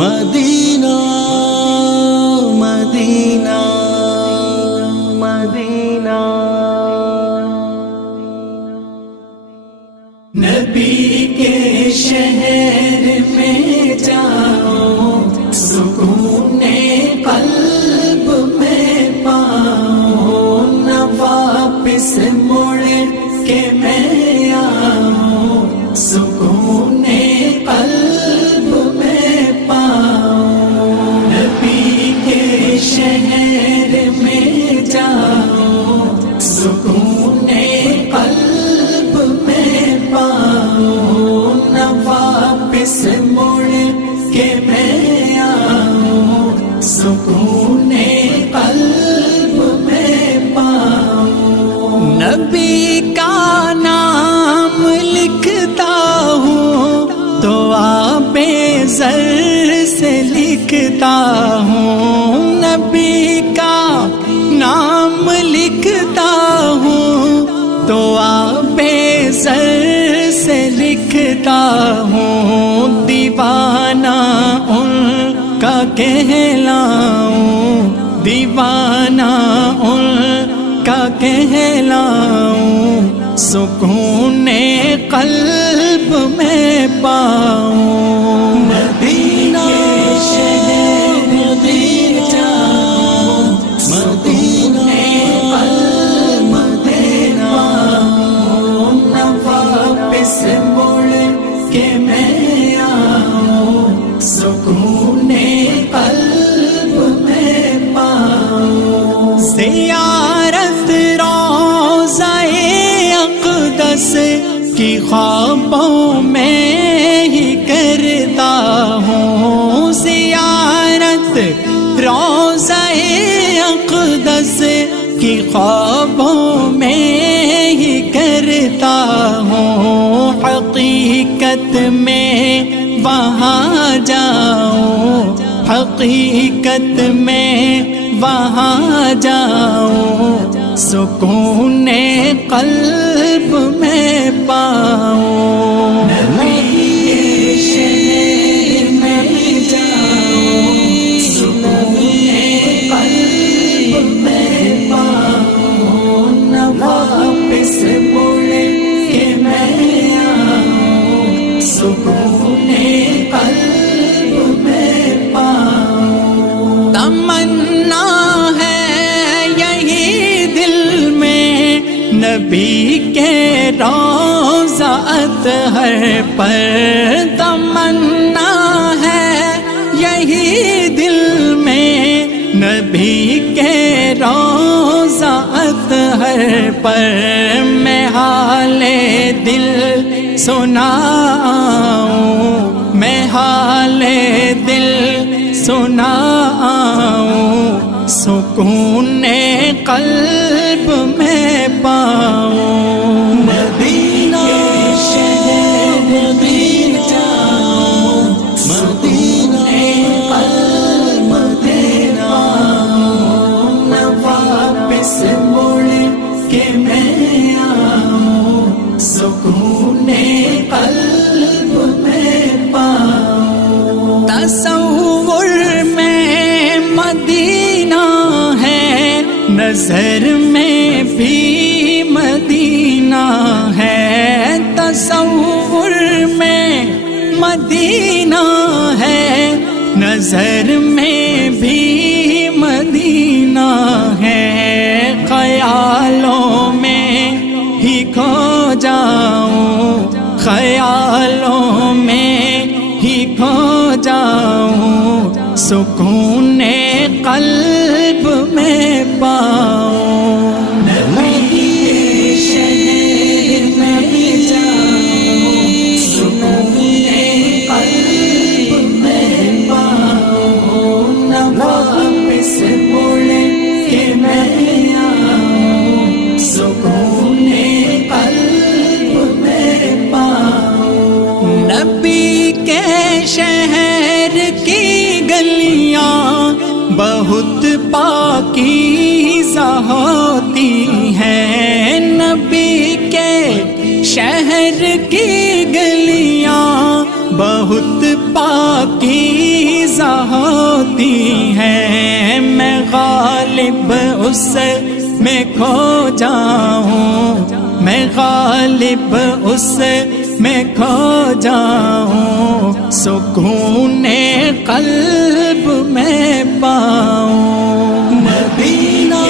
مدینہ مدینہ مدینہ نبی کے شہر میں جاؤ سکون قلب میں پاؤ نہ واپس مڑ کے میں آؤں سکون قلب میں پاؤں نبی کے شہر میں جاؤ سکون قلب میں پاؤں نہ واپس مڑ کے میں آؤں سکون قلب میں پاؤں نبی کا نام لکھتا ہوں تو آب زر سے لکھتا ہوں نبی کا نام لکھتا ہوں تو آب زر سے لکھتا ہوں دیوانہ ان کا کہلاؤں دیوانہ ان کا کہلاؤں سکون قلب میں پاؤں مدینہ مدینہ مدینہ مدینہ نہ واپس مڑ کے میں آؤں سکون قلب میں پاؤں زیارت روضہ اقدس کی خوابوں میں ہی کرتا ہوں زیارت روضہ اقدس کی خوابوں میں ہی کرتا ہوں حقیقت میں وہاں جاؤں حقیقت میں وہاں جاؤں سکون قلب میں پاؤں نبی کے شہر میں جاؤ سکون قلب میں پاؤں نہ واپس مڑ کے میں آؤں سکون قلب میں پاؤں تمنا ہے یہی دل میں نبی کے روضہ اطہر پر تمنا ہے یہی دل میں نبی کے روضہ اطہر پر میں حال دل سناؤں میں حال دل سناؤں سکون قلب میں پاؤں مدینہ مدینہ مدینہ مدینہ نہ واپس مڑ کے میں آؤں سکون قلب میں پاؤں تصور میں مدینہ ہے نظر میں بھی مدینہ ہے تصور میں مدینہ ہے نظر میں بھی مدینہ ہے خیالوں میں ہی کھو جاؤں خیالوں میں ہی کھو جاؤں سکون قلب میں پاؤں نبی کے شہر میں جاؤ سکون قلب میں پاؤں نہ واپس مڑ کے میں آؤں سکون قلب میں پاؤں نبی کے شہر کی گلیاں بہت پاکیزہ ہوتی ہیں نبی کے شہر کی گلیاں بہت پاکیزہ پاکیزہ ہوتی ہے، میں غالب اس میں کھو جاؤں، میں غالب اس میں کھو جاؤں، سکون قلب میں پاؤں۔ مدینہ